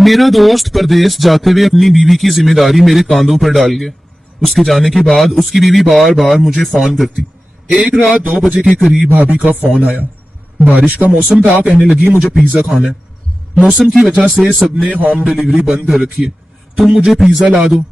मेरा दोस्त परदेश जाते हुए अपनी बीवी की जिम्मेदारी मेरे कांधों पर डाल गया। उसके जाने के बाद उसकी बीवी बार बार मुझे फोन करती। एक रात 2 बजे के करीब भाभी का फोन आया। बारिश का मौसम था, कहने लगी मुझे पिज्जा खाना है। मौसम की वजह से सबने होम डिलीवरी बंद कर रखी है, तुम मुझे पिज्जा ला दो।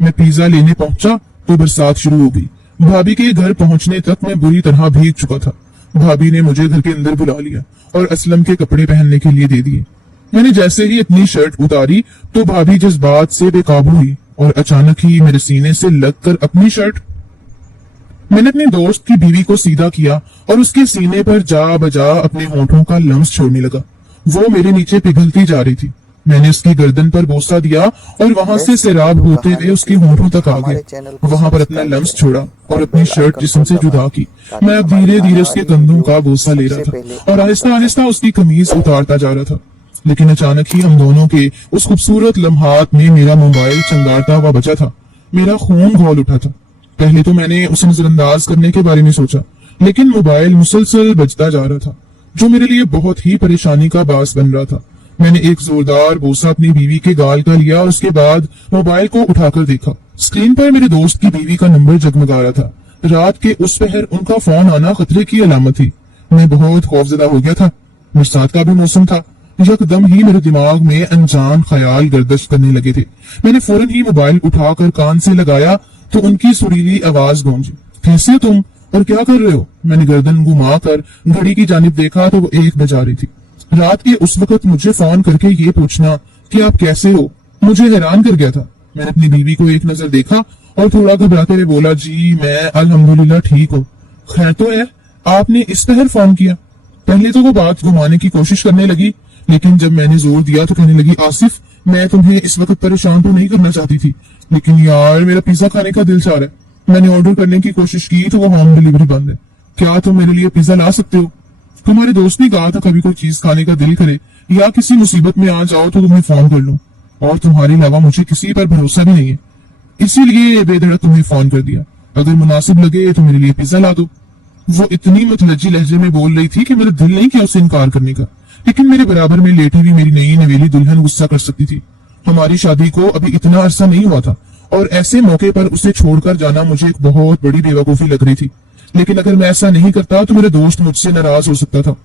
मैं पिज्जा लेने पहुंचा तो बरसात शुरू हो गई। भाभी के घर पहुंचने तक मैं बुरी तरह भीग चुका था। भाभी ने मुझे घर के अंदर बुला लिया और असलम के कपड़े पहनने के लिए दे दिए। मैंने जैसे ही अपनी शर्ट उतारी तो भाभी जज्बात से बेकाबू हुई और अचानक ही मेरे सीने से लगकर अपनी शर्ट। मैंने अपने दोस्त की बीवी को सीधा किया और उसके सीने पर जा बजा अपने होंठों का लम्स छोड़ने लगा। वो मेरे नीचे पिघलती जा रही थी। मैंने उसकी गर्दन पर बोसा दिया और वहां से सैराब होते हुए उसके होंठों तक आ गए। वहां पर अपना लम्स छोड़ा और अपनी शर्ट जिस्म से जुदा की। मैं अब धीरे धीरे उसके कंधों का बोसा ले रहा था और आहिस्ता आहिस्ता उसकी कमीज उतारता जा रहा था। लेकिन अचानक ही हम दोनों के उस खूबसूरत लम्हात में मेरा मोबाइल चंगारता हुआ बचा था। मेरा खून खौल उठा था। पहले तो मैंने उसे नजरअंदाज करने के बारे में सोचा, लेकिन मोबाइल मुसलसल बजता जा रहा था, जो मेरे लिए बहुत ही परेशानी का बास बन रहा था। मैंने एक जोरदार बोसा अपनी बीवी के गाल का लिया और उसके बाद मोबाइल को उठाकर देखा। स्क्रीन पर मेरे दोस्त की बीवी का नंबर जगमगा रहा था। रात के उस पहर उनका फोन आना खतरे की अलामत थी। मैं बहुत खौफजदा हो गया था। बरसात का भी मौसम था। यकदम ही मेरे दिमाग में अनजान ख्याल गर्दिश करने लगे थे। मैंने फौरन ही मोबाइल उठाकर कान से लगाया तो उनकी सुरीली आवाज गूंजी, कैसे हो तुम और क्या कर रहे हो? मैंने गर्दन घुमाकर घड़ी की जानिब देखा तो वो 1 बजा रही थी। रात के उस वक्त मुझे फोन करके ये पूछना कि आप कैसे हो, मुझे हैरान कर गया था। मैंने अपनी बीवी को एक नजर देखा और थोड़ा घबराते हुए बोला, जी मैं अल्हम्दुलिल्लाह ठीक हूँ। खैर तो है, आपने इस पहर फोन किया? पहले तो वो बात घुमाने की कोशिश करने लगी, लेकिन जब मैंने जोर दिया तो कहने लगी, आसिफ मैं तुम्हें इस वक्त परेशान तो नहीं करना चाहती थी, लेकिन यार मेरा पिज्जा खाने का दिल चाह रहा है। मैंने ऑर्डर करने की कोशिश की तो वो होम डिलीवरी बंद है। क्या तुम मेरे लिए पिज्जा ला सकते हो? तुम्हारे दोस्त ने कहा था कभी कोई चीज खाने का दिल करे या किसी मुसीबत में आ जाओ तो तुम्हें फोन कर लूं, और तुम्हारे अलावा मुझे किसी पर भरोसा भी नहीं है, इसीलिए बेधड़क तुम्हें फोन कर दिया। अगर मुनासिब लगे तो मेरे लिए पिज्जा ला दो। वो इतनी मतलजी लहजे में बोल रही थी कि मेरा दिल नहीं किया उसे इनकार करने का, लेकिन मेरे बराबर में लेटी हुई मेरी नई नवेली दुल्हन गुस्सा कर सकती थी। हमारी शादी को अभी इतना अरसा नहीं हुआ था और ऐसे मौके पर उसे छोड़कर जाना मुझे एक बहुत बड़ी बेवकूफी लग रही थी। लेकिन अगर मैं ऐसा नहीं करता तो मेरा दोस्त मुझसे नाराज हो सकता था,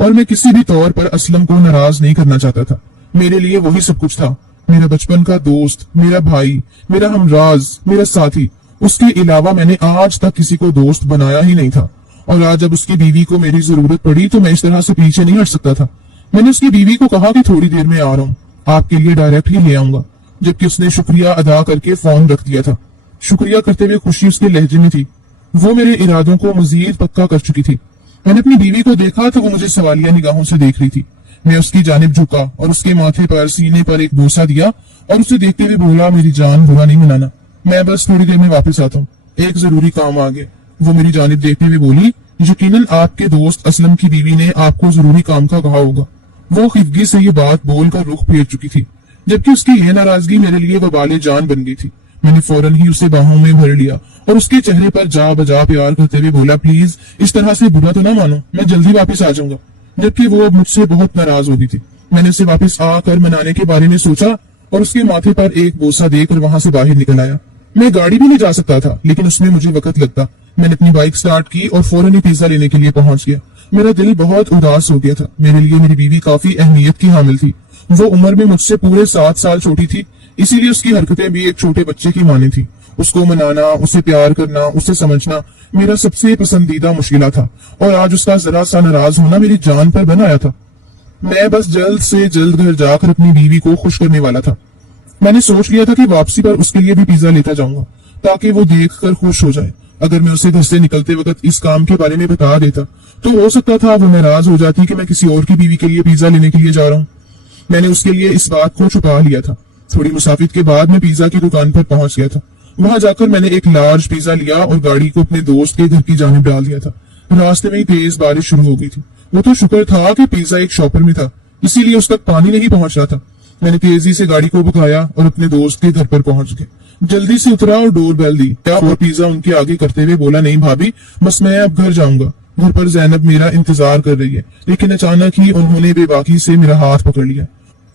और मैं किसी भी तौर पर असलम को नाराज नहीं करना चाहता था। मेरे लिए वही सब कुछ था, मेरा बचपन का दोस्त, मेरा भाई, मेरा हमराज, मेरा साथी। उसके अलावा मैंने आज तक किसी को दोस्त बनाया ही नहीं था, और आज जब उसकी बीवी को मेरी जरूरत पड़ी तो मैं इस तरह से पीछे नहीं हट सकता था। मैंने उसकी बीवी को कहा कि थोड़ी देर में आ रहा हूँ, आपके लिए डायरेक्ट ही ले आऊंगा, जबकि उसने शुक्रिया अदा करके फोन रख दिया था। शुक्रिया करते हुए खुशी उसके लहजे में थी। वो मेरे इरादों को मजीद पक्का कर चुकी थी। मैंने अपनी बीवी को देखा तो वो मुझे सवालिया निगाहों से देख रही थी। मैं उसकी जानिब झुका और उसके माथे पर सीने पर एक बोसा दिया और उसे देखते हुए बोला, मेरी जान बुरा नहीं मनाना, मैं बस थोड़ी देर में वापस आता हूँ, एक जरूरी काम आ गया। वो मेरी जानिब देखते हुए बोली, यकीनन आपके दोस्त असलम की बीवी ने आपको जरूरी काम का कहा होगा। वो खिफगी से ये बात बोलकर रुख फेर चुकी थी, जबकि उसकी यह नाराजगी मेरे लिए वबाले जान बन गई थी। मैंने फौरन ही उसे बाहों में भर लिया और उसके चेहरे पर जा बजा प्यार करते हुए बोला, प्लीज इस तरह से बुरा तो ना मानो, मैं जल्दी वापस आ जाऊंगा। जबकि वो मुझसे बहुत नाराज हो गई थी। मैंने उसे वापस आकर मनाने के बारे में सोचा और उसके माथे पर एक बोसा देकर वहां से बाहर निकल आया। मैं गाड़ी भी ले जा सकता था, लेकिन उसमें मुझे वक्त लगता। मैंने अपनी बाइक स्टार्ट की और फौरन ही पिज्जा लेने के लिए पहुंच गया। मेरा दिल बहुत उदास हो गया था। मेरे लिए मेरी बीवी काफी अहमियत की हामिल थी। वो उम्र में मुझसे पूरे 7 साल छोटी थी, इसीलिए उसकी हरकतें भी एक छोटे बच्चे की मानी थी। उसको मनाना, उसे प्यार करना, उसे समझना मेरा सबसे पसंदीदा मुश्किल था, और आज उसका जरा सा नाराज होना मेरी जान पर बन आया था। मैं बस जल्द से जल्द घर जाकर अपनी बीवी को खुश करने वाला था। मैंने सोच लिया था कि वापसी पर उसके लिए भी पिज्जा लेता जाऊंगा, ताकि वो देखकर खुश हो जाए। अगर मैं उसे घर से निकलते वक्त इस काम के बारे में बता देता तो हो सकता था वो नाराज हो जाती कि मैं किसी और की बीवी के लिए पिज्जा लेने के लिए जा रहा हूँ। मैंने उसके लिए इस बात को छुपा लिया था। थोड़ी मुसाफिर के बाद मैं पिज्जा की दुकान पर पहुंच गया था। वहां जाकर मैंने एक लार्ज पिज्जा लिया और गाड़ी को अपने दोस्त के घर की जानिब डाल दिया था। रास्ते में ही तेज बारिश शुरू हो गई थी। वो तो शुक्र था कि पिज्जा एक शॉपर में था, इसीलिए उस तक पानी नहीं पहुंच रहा था। मैंने तेजी से गाड़ी को भगाया और अपने दोस्त के घर पर पहुंच गया। जल्दी से उतरा और डोर बेल दी और पिज्जा उनके आगे करते हुए बोला, नहीं भाभी, बस मैं अब घर जाऊंगा। घर पर जैनब मेरा इंतजार कर रही है। लेकिन अचानक ही उन्होंने बेबाकी से मेरा हाथ पकड़ लिया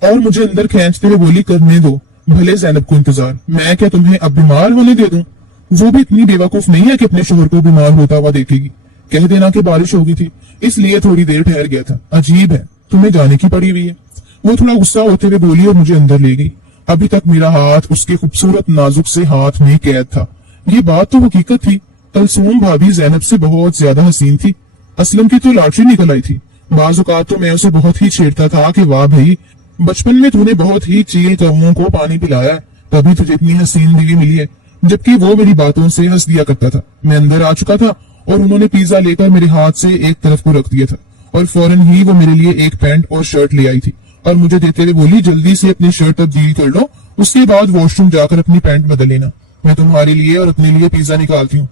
और मुझे अंदर खींचते हुए बोली, करने दो, भले ज़ैनब को इंतजार, मैं क्या तुम्हें अब बीमार होने दे दूं? वो भी इतनी बेवकूफ नहीं है कि अपने शोहर को बीमार होता हुआ देखेगी। कह देना कि बारिश हो गई थी इसलिए थोड़ी देर ठहर गया था। अजीब है, तुम्हें जाने की पड़ी हुई है। वो थोड़ा गुस्सा होते हुए बोली और मुझे अंदर ले गई। अभी तक मेरा हाथ उसके खूबसूरत नाजुक से हाथ में कैद था। ये बात तो हकीकत थी, कलसूम भाभी ज़ैनब से बहुत ज्यादा हसीन थी। असलम की तो लॉटरी निकल आई थी। बाज औकात तो मैं उसे बहुत ही छेड़ता था कि वाह भाई, बचपन में तूने बहुत ही चील कौमों को पानी पिलाया है, तभी तुझे इतनी हसीन बीवी मिली है। जबकि वो मेरी बातों से हंस दिया करता था। मैं अंदर आ चुका था और उन्होंने पिज्जा लेकर मेरे हाथ से एक तरफ को रख दिया था और फौरन ही वो मेरे लिए एक पैंट और शर्ट ले आई थी और मुझे देते हुए बोली, जल्दी से अपनी शर्ट तब्दील कर लो, उसके बाद वॉशरूम जाकर अपनी पैंट बदल लेना। मैं तुम्हारे लिए और अपने लिए पिज्जा निकालती हूँ।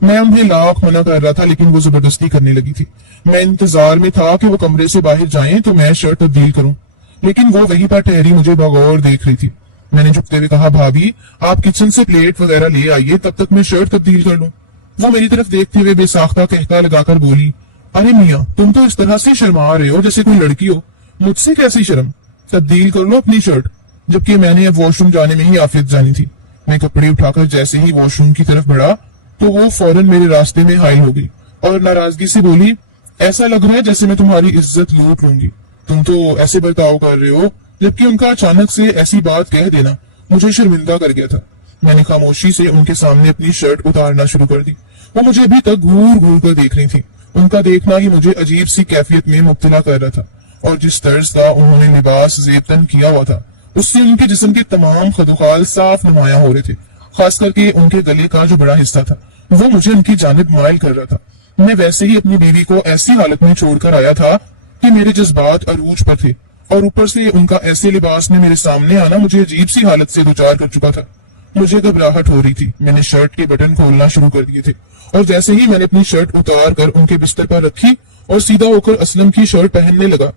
मैं उन्हें लाख मना कर रहा था लेकिन वो जबरदस्ती करने लगी थी। मैं इंतजार में था कि वो कमरे से बाहर जाएं तो मैं शर्ट तब्दील करूं, लेकिन वो वहीं पर ठहरी मुझे बगौर देख रही थी। मैंने झुकते हुए कहा, भाभी आप किचन से प्लेट वगैरह ले आइए, तब तक मैं शर्ट तब्दील कर लूं। वो मेरी तरफ देखते हुए बेसाख्ता कहका लगाकर बोली, अरे मियाँ, तुम तो इस तरह से शर्मा रहे हो जैसे कोई लड़की हो, मुझसे कैसी शर्म, तब्दील कर लो अपनी शर्ट। जबकि मैंने अब वॉशरूम जाने में ही आफियत जानी थी। मैं कपड़े उठाकर जैसे ही वॉशरूम की तरफ बढ़ा तो वो फौरन मेरे रास्ते में हाइल हो गई और नाराजगी से बोली, ऐसा लग रहा है जैसे मैं तुम्हारी इज्जत लूट लूंगी, तुम तो ऐसे बर्ताव कर रहे हो। जबकि उनका अचानक से ऐसी बात कह देना मुझे शर्मिंदा कर गया था। मैंने खामोशी से उनके सामने अपनी शर्ट उतारना शुरू कर दी। वो मुझे अभी तक घूर घूर कर देख रही थी। उनका देखना ही मुझे अजीब सी कैफियत में मुब्तला कर रहा था और जिस तर्ज का उन्होंने लिबास जेबतन किया हुआ था उससे उनके जिस्म के तमाम खदोखाल साफ नुमाया हो रहे थे। खास करके उनके गले का जो बड़ा हिस्सा था वो मुझे उनकी जानिब माइल कर रहा था। मैं वैसे ही अपनी बीवी को ऐसी हालत में छोड़कर आया था कि मेरे जज्बात अरूज पर थे और ऊपर से उनका ऐसे लिबास में मेरे सामने आना मुझे अजीब सी हालत से दो-चार कर चुका था। मुझे घबराहट हो रही थी। मैंने शर्ट के बटन खोलना शुरू कर दिए थे और जैसे ही मैंने अपनी शर्ट उतार कर उनके बिस्तर पर रखी और सीधा होकर असलम की शर्ट पहनने लगा,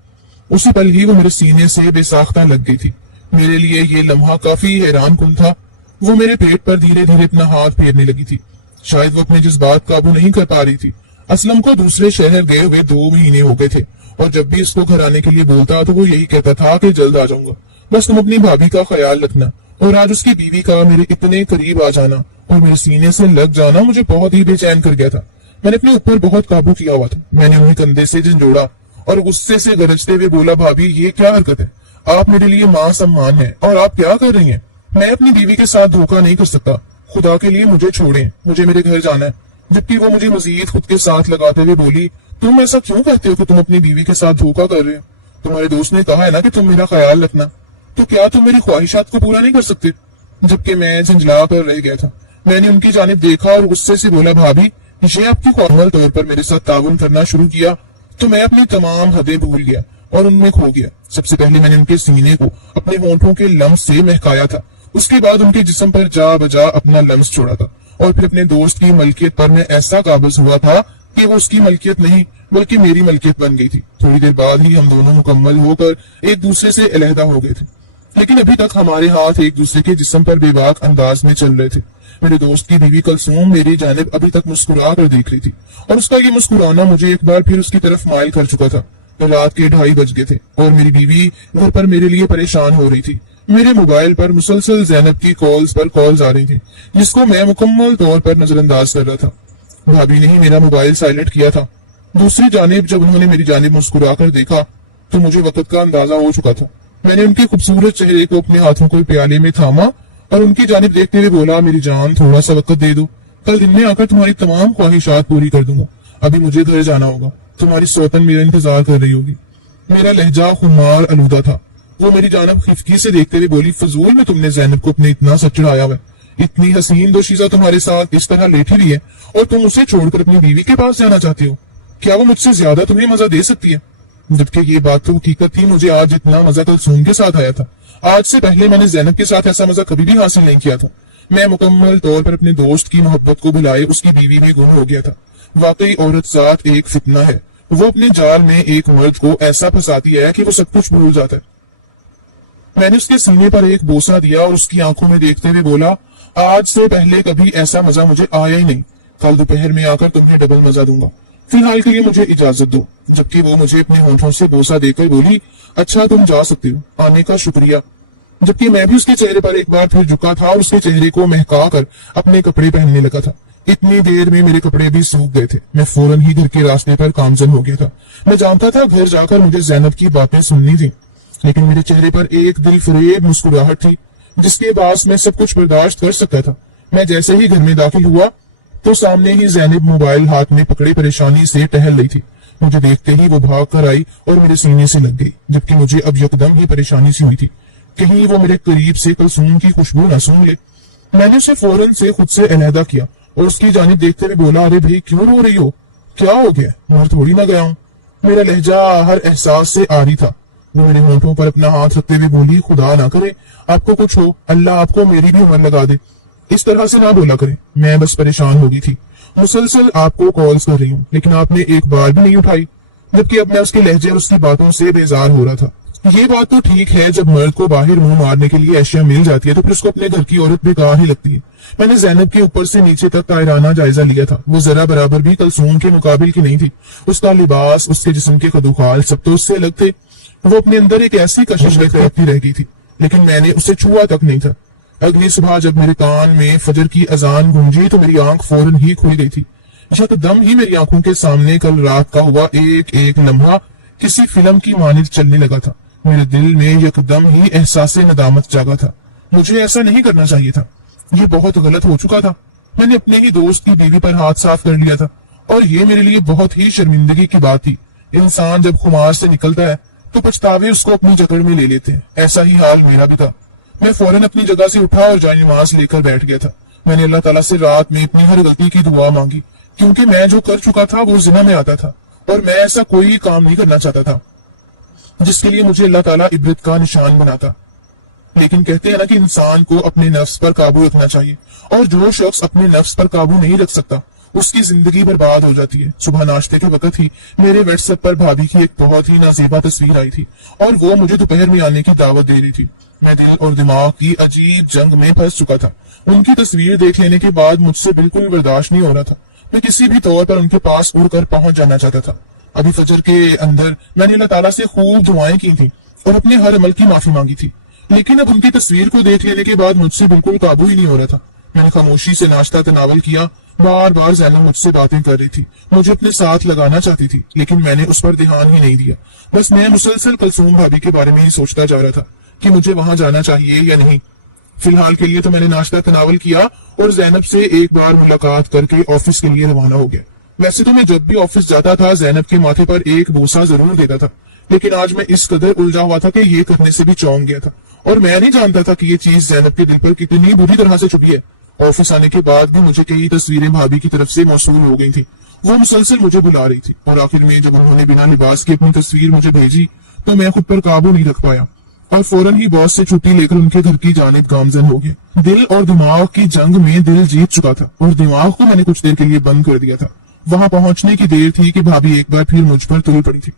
उसी पल ही वो मेरे सीने से बेसाख्ता लग गई थी। मेरे लिए ये लम्हा काफी हैरान कुन था। वो मेरे पेट पर धीरे धीरे अपना हाथ फेरने लगी थी। शायद वो अपने जज्बात काबू नहीं कर पा रही थी। असलम को दूसरे शहर गए हुए 2 महीने हो गए थे और जब भी इसको घर आने के लिए बोलता तो वो यही कहता था कि जल्द आ जाऊंगा, बस तुम अपनी भाभी का ख्याल रखना। और आज उसकी बीवी का मेरे इतने करीब आ जाना और मेरे सीने से लग जाना मुझे बहुत ही बेचैन कर गया था। मैंने अपने ऊपर बहुत काबू किया हुआ था। मैंने उन्हें कंधे से झंझोड़ा और गुस्से से गरजते हुए बोला, भाभी ये क्या हरकत है, आप मेरे लिए माँ सम्मान है और आप क्या कर रही हैं? मैं अपनी बीवी के साथ धोखा नहीं कर सकता, खुदा के लिए मुझे छोड़ें, मुझे मेरे घर जाना है। जबकि वो मुझे मजीद खुद के साथ लगाते हुए बोली, तुम ऐसा क्यों कहते हो कि तुम अपनी बीवी के साथ धोखा कर रहे हो? तुम्हारे दोस्त ने कहा है ना कि तुम मेरा ख्याल रखना, तो क्या तुम मेरी ख्वाहिशात को पूरा नहीं कर सकते? जबकि मैं झंझला कर रह गया था। मैंने उनकी जानिब देखा और गुस्से से बोला, भाभी ये आपकी फॉर्मल तौर पर मेरे साथ ताउन करना शुरू किया तो मैं अपनी तमाम हदें भूल गया और उनमें खो गया। सबसे पहले मैंने उनके सीने को अपने होंठों के लम्स से महकाया था, उसके बाद उनके जिस्म पर जा बजा अपना लम्स छोड़ा था और फिर अपने दोस्त की मलकियत पर मैं ऐसा काबिज हुआ था कि वो उसकी मलकियत नहीं बल्कि मेरी मलकियत बन गई थी। थोड़ी देर बाद ही हम दोनों मुकम्मल होकर एक दूसरे से अलहदा हो गए थे, लेकिन अभी तक हमारे हाथ एक दूसरे के जिस्म पर बेबाक अंदाज में चल रहे थे। मेरे दोस्त की बीवी कलसूम मेरी जानिब अभी तक मुस्कुरा कर देख रही थी और उसका ये मुस्कुराना मुझे एक बार फिर उसकी तरफ माइल कर चुका था। रात के 2:30 बज गए थे और मेरी बीवी घर पर मेरे लिए परेशान हो रही थी। मेरे मोबाइल पर मुसलसल ज़ैनब की कॉल्स पर कॉल्स आ रही थी जिसको मैं मुकम्मल तौर पर नजरअंदाज कर रहा था। भाभी ने ही मेरा मोबाइल साइलेंट किया था। दूसरी जानिब जब उन्होंने मेरी जानिब मुस्कुरा कर देखा तो मुझे वक्त का अंदाजा हो चुका था। मैंने उनके खूबसूरत चेहरे को अपने हाथों के प्याले में थामा और उनकी जानिब देखते हुए बोला, मेरी जान थोड़ा सा वक्त दे दो, कल दिन में आकर तुम्हारी तमाम ख्वाहिशात पूरी कर दूंगा। अभी मुझे घर जाना होगा, तुम्हारी सौतन मेरा इंतजार कर रही होगी। मेरा लहजा खुमार आलूदा था। वो मेरी जानब खिफकी से देखते हुए बोली, फजूल में तुमने ज़ैनब को अपने इतना सच चढ़ाया हुआ है, इतनी हसीन दोशीजा तुम्हारे साथ इस तरह लेटी हुई है और तुम उसे छोड़कर अपनी बीवी के पास जाना चाहती हो। क्या वो मुझसे ज्यादा तुम्हें मजा दे सकती है? जबकि ये बात तो हकीकत थी। मुझे आज इतना मजा कलसूम के साथ आया था। आज से पहले मैंने ज़ैनब के साथ ऐसा मजा कभी भी हासिल नहीं किया था। मैं मुकम्मल तौर पर अपने दोस्त की मोहब्बत को भुलाए उसकी बीवी में गुम हो गया था। वाकई औरत जात एक फितना है। वो अपने जाल में एक मर्द को ऐसा फंसाती है कि वो सब कुछ भूल जाता है। मैंने उसके सीने पर एक बोसा दिया और उसकी आंखों में देखते हुए बोला, आज से पहले कभी ऐसा मजा मुझे आया ही नहीं। कल दोपहर में आकर तुम्हें डबल मजा दूंगा। फी हाल के लिए मुझे इजाजत दो। जबकि वो मुझे अपने होंठों से बोसा देकर बोली, अच्छा तुम जा सकते हो, आने का शुक्रिया। जबकि मैं भी उसके चेहरे पर एक बार फिर झुका था और उसके चेहरे को महका कर अपने कपड़े पहनने लगा था। इतनी देर में मेरे कपड़े भी सूख गए थे। मैं फौरन ही घर के रास्ते पर गामजन हो गया था। मैं जानता था घर जाकर मुझे जैनब की बातें सुननी थी, लेकिन मेरे चेहरे पर एक दिल फरेब मुस्कुराहट थी जिसके बाद मैं सब कुछ बर्दाश्त कर सकता था। मैं जैसे ही घर में दाखिल हुआ तो सामने ही जैनब मोबाइल हाथ में पकड़े परेशानी से टहल रही थी। मुझे देखते ही वो भाग कर आई और मेरे सीने से लग गई, जबकि मुझे अब यकदम ही परेशानी सी हुई थी कहीं वो मेरे करीब से कलसूम की खुशबू न सूंघ ले। मैंने उसे फौरन से खुद से अलहदा किया और उसकी जानिब देखते हुए बोला, अरे भाई क्यों रो रही हो, क्या हो गया, मर थोड़ी ना गया हूँ। मेरा लहजा हर एहसास से आरी था। वो मेरे होंठों पर अपना हाथ रखते हुए बोली, खुदा ना करे आपको कुछ हो, अल्लाह आपको मेरी भी उम्र लगा दे। इस तरह से ना बोला करे, मैं बस परेशान हो गई थी। मुसलसल आपको कॉल्स कर रही हूँ लेकिन आपने एक बार भी नहीं उठाई। जबकि अब मैं उसके लहजे और उसकी बातों से बेजार हो रहा था। ये बात तो ठीक है, जब मर्द को बाहर मुंह मारने के लिए एशिया मिल जाती है तो फिर उसको अपने घर की औरत बेकार ही लगती है। मैंने जैनब के ऊपर से नीचे तक कायराना जायजा लिया था। वो जरा बराबर भी कलसूम के मुकाबिल की नहीं थी। उसका लिबास, उसके जिस्म के कदूखाल सब तो उससे अलग थे। वो अपने अंदर एक ऐसी कशिश लेकर रह गई थी, लेकिन मैंने उसे छुआ तक नहीं था। अगली सुबह जब मेरे कान में फजर की अजान गूंजी तो मेरी आंख फौरन ही खुल गई थी। यकदम ही मेरी आंखों के सामने कल रात का हुआ एक एक लम्हा किसी फिल्म की मानिंद चलने लगा था। मेरे दिल में यकदम ही एहसास नदामत जागा था। मुझे ऐसा नहीं करना चाहिए था, ये बहुत गलत हो चुका था। मैंने अपने ही दोस्त की बीवी पर हाथ साफ कर लिया था और ये मेरे लिए बहुत ही शर्मिंदगी की बात थी। इंसान जब खुमार से निकलता है तो पछतावे उसको अपनी जकड़ में ले लेते हैं। ऐसा ही हाल मेरा भी था। मैं फौरन अपनी जगह से उठा और जाए नमाज लेकर बैठ गया था। मैंने अल्लाह ताला से रात में अपनी हर गलती की दुआ मांगी, क्योंकि मैं जो कर चुका था वो जिना में आता था और मैं ऐसा कोई काम नहीं करना चाहता था जिसके लिए मुझे अल्लाह ताला इबरत का निशान बनाता। लेकिन कहते हैं ना कि इंसान को अपने नफ्स पर काबू रखना चाहिए, और जो शख्स अपने नफ्स पर काबू नहीं रख सकता उसकी जिंदगी बर्बाद हो जाती है। सुबह नाश्ते के वक्त ही मेरे व्हाट्सएप पर भाभी की एक बहुत ही नाजेबा तस्वीर आई थी और वो मुझे दोपहर में आने की दावत दे रही थी। मैं दिल और दिमाग की अजीब जंग में फंस चुका था। उनकी तस्वीर देख लेने के बाद मुझसे बिल्कुल बर्दाश्त नहीं हो रहा था। मैं किसी भी तौर पर उनके पास उड़कर पहुंच जाना चाहता था। अभी फजर के अंदर मैंने अल्लाह ताला से खूब दुआएं की थी और अपने हर अमल की माफी मांगी थी, लेकिन अब उनकी तस्वीर को देख लेने के बाद मुझसे बिल्कुल काबू ही नहीं हो रहा था। मैंने खामोशी से नाश्ता तनावल किया। बार बार जैनब मुझसे बातें कर रही थी, मुझे अपने साथ लगाना चाहती थी, लेकिन मैंने उस पर ध्यान ही नहीं दिया। बस मैं मुसलसल कलसूम भाभी के बारे में ही सोचता जा रहा था कि मुझे वहां जाना चाहिए या नहीं। फिलहाल के लिए तो मैंने नाश्ता तनावल किया और जैनब से एक बार मुलाकात करके ऑफिस के लिए रवाना हो गया। वैसे तो मैं जब भी ऑफिस जाता था जैनब के माथे पर एक बोसा जरूर देता था, लेकिन आज मैं इस कदर उलझा हुआ था कि ये करने से भी चौंक गया था और मैं नहीं जानता था कि ये चीज जैनब के दिल पर कितनी बुरी तरह से चुभी है। ऑफिस आने के बाद भी मुझे कई तस्वीरें भाभी की तरफ से मौसूल हो गई थी। वो मुसलसल मुझे बुला रही थी और आखिर में जब उन्होंने बिना लिबास की अपनी तस्वीर मुझे भेजी तो मैं खुद पर काबू नहीं रख पाया और फौरन ही बॉस से छुट्टी लेकर उनके घर की जानिब गामजन हो गया। दिल और दिमाग की जंग में दिल जीत चुका था और दिमाग को मैंने कुछ देर के लिए बंद कर दिया था। वहां पहुंचने की देर थी कि भाभी एक बार फिर मुझ पर तुल पड़ी थी।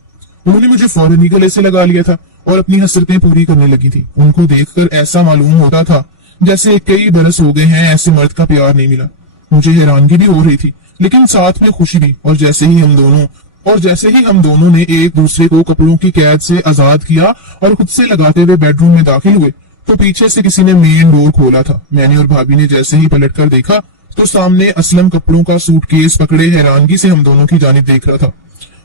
उन्होंने मुझे फौरन ही गले से लगा लिया था और अपनी हसरतें पूरी करने लगी थी। उनको देखकर ऐसा मालूम होता था जैसे कई बरस हो गए हैं ऐसे मर्द का प्यार नहीं मिला। मुझे हैरानगी भी हो रही थी, लेकिन साथ में खुशी भी। और जैसे ही हम दोनों ने एक दूसरे को कपड़ों की कैद से आजाद किया और खुद से लगाते हुए बेडरूम में दाखिल हुए तो पीछे से किसी ने मेन डोर खोला था। मैंने और भाभी ने जैसे ही पलटकर देखा तो सामने असलम कपड़ों का सूटकेस पकड़े हैरानगी से हम दोनों की जानिब देख रहा था।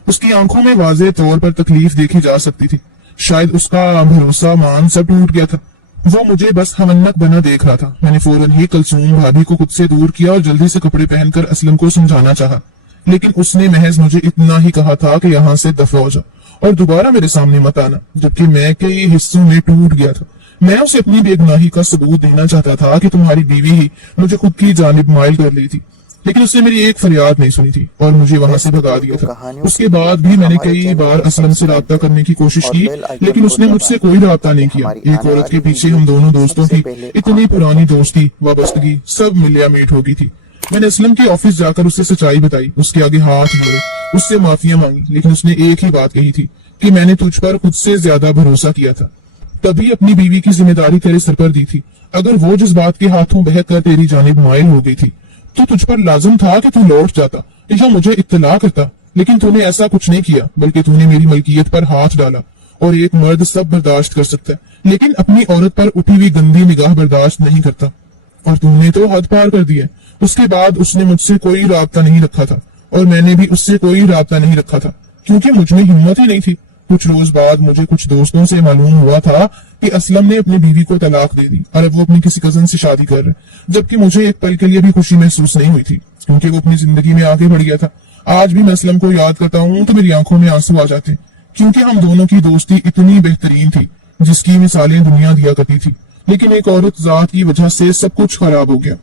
उसकी आंखों में वाज़ेह तौर पर तकलीफ देखी जा सकती थी। शायद उसका भरोसा मान सब टूट गया था। वो मुझे बस हमन्नक बना देख रहा था। मैंने फौरन ही कलसूम भाभी को खुद से दूर किया और जल्दी से कपड़े पहनकर असलम को समझाना चाहा, लेकिन उसने महज मुझे इतना ही कहा था कि यहाँ से दफा हो जा और दोबारा मेरे सामने मत आना, जबकि मैं कई हिस्सों में टूट गया था। मैं उसे अपनी बेगुनाही का सबूत देना चाहता था कि तुम्हारी बीवी ही मुझे खुद की जानिब माइल कर ली थी, लेकिन उसने मेरी एक फरियाद नहीं सुनी थी और मुझे वहां से भगा दिया था। उसके बाद भी मैंने कई बार असलम से राब्ता करने की कोशिश की, लेकिन उसने मुझसे कोई राब्ता नहीं किया। एक औरत के पीछे हम दोनों दोस्तों की इतनी पुरानी दोस्ती वाबस्तगी सब मिलिया मीट हो गई थी। मैंने असलम के ऑफिस जाकर उससे सच्चाई बताई, उसके आगे हाथ जोड़े, उससे माफिया मांगी, लेकिन उसने एक ही बात कही थी कि मैंने तुझ पर खुद से ज्यादा भरोसा किया था, तभी अपनी बीवी की जिम्मेदारी तेरे सर पर दी थी। अगर वो जज्बात के हाथों बह कर तेरी जानिब माइल हो गई थी तो तुझ पर लाजम था कि तू लौट जाता या मुझे इत्तला करता। لیکن तूने ऐसा कुछ नहीं किया, बल्कि तूने मेरी मलकियत पर हाथ डाला. और एक मर्द सब बर्दाश्त कर सकता है, लेकिन अपनी औरत पर उठी हुई गंदी निगाह बर्दाश्त नहीं करता. और तूने तो हद पार कर दी है. उसके बाद उसने मुझसे कोई राब्ता नहीं रखा था, और मैंने भी उससे कोई राब्ता नहीं रखा था, क्योंकि मुझ में हिम्मत ही नहीं थी. कुछ रोज बाद मुझे कुछ दोस्तों से मालूम हुआ था कि असलम ने अपनी बीवी को तलाक दे दी और अब वो अपनी किसी कजन से शादी कर रहे, जबकि मुझे एक पल के लिए भी खुशी महसूस नहीं हुई थी, क्योंकि वो अपनी जिंदगी में आगे बढ़ गया था. आज भी मैं असलम को याद करता हूँ तो मेरी आंखों में आंसू आ जाते, क्योंकि हम दोनों की दोस्ती इतनी बेहतरीन थी जिसकी मिसालें दुनिया दिया करती थी. लेकिन एक औरत जात की वजह से सब कुछ खराब हो गया.